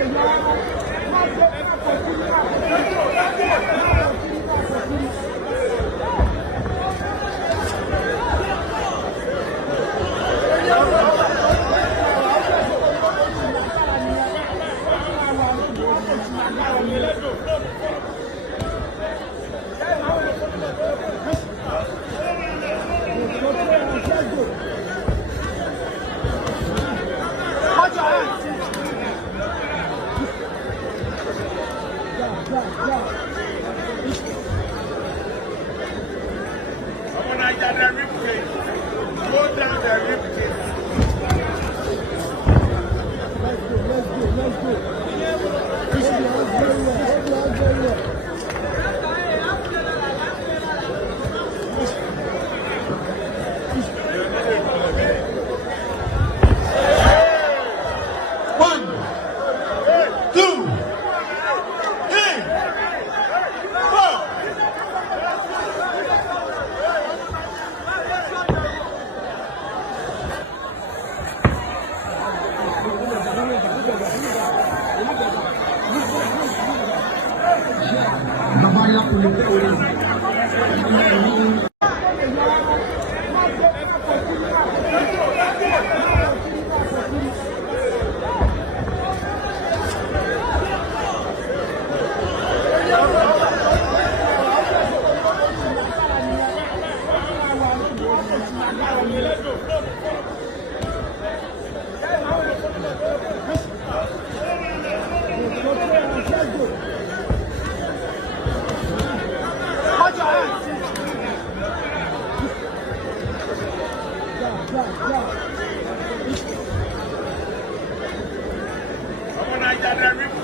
Go down the rib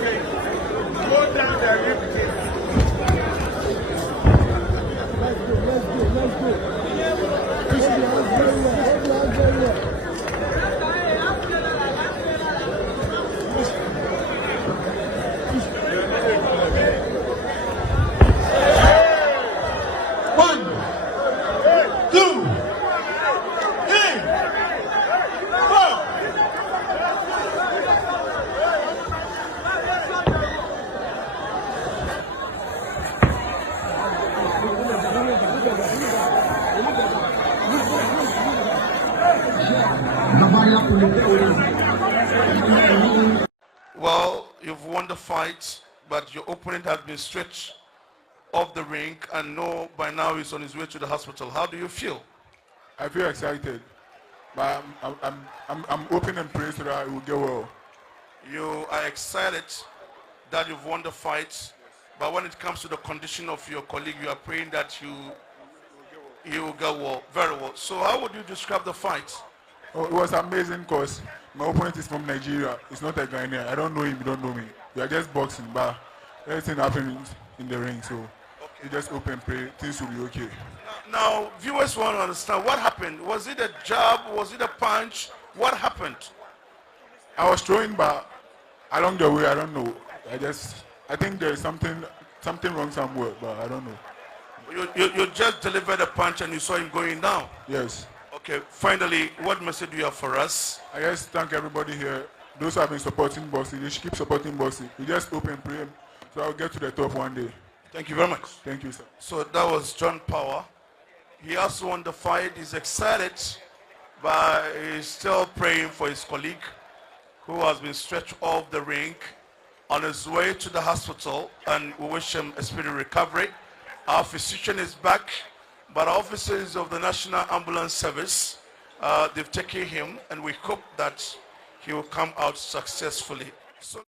cage. Go down the rib cage. Well, you've won the fight, but your opponent has been stretched off the ring and know by now he's on his way to the hospital. How do you feel? I feel excited, but I'm hoping and praying so that it will get well. You are excited that you've won the fight, but when it comes to the condition of your colleague, you are praying that he will get well, very well. So how would you describe the fight? Oh, it was amazing because my opponent is from Nigeria. It's not a Ghanaian. I don't know him, you don't know me. We are just boxing, but everything happens in the ring, so you just hope and pray things will be okay. Now, viewers want to understand what happened. Was it a jab? Was it a punch? What happened? I was throwing, but along the way, I don't know. I think there is something wrong somewhere, but I don't know. You just delivered a punch and you saw him going down? Yes. Okay, finally, what message do you have for us? I just thank everybody here. Those who have been supporting boxing, they should keep supporting boxing. We just hope and pray so I'll get to the top one day. Thank you very much. Thank you, sir. So that was John Power. He also won the fight. He's excited, but he's still praying for his colleague who has been stretched off the ring on his way to the hospital, and we wish him a speedy recovery. Our physician is back, but our officers of the National Ambulance Service, they've taken him, and we hope that he will come out successfully. So